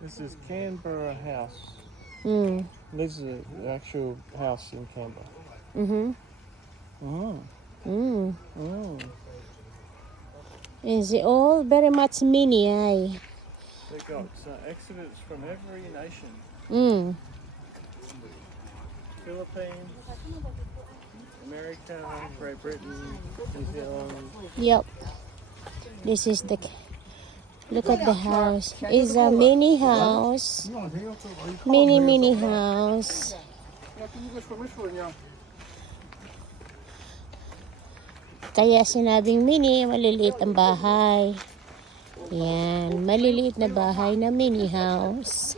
This is Canberra House. Mm. This is the actual house in Canberra. Mm-hmm. Mm. Is it all very much mini, eh? They've got exhibits from every nation. Mm. Philippines, America, Great Britain, New Zealand. Yep. This is the... Look at the house. It's a mini house. Mini house. Kaya sinabing mini, maliliit ang bahay. Yan, maliliit na bahay na mini house.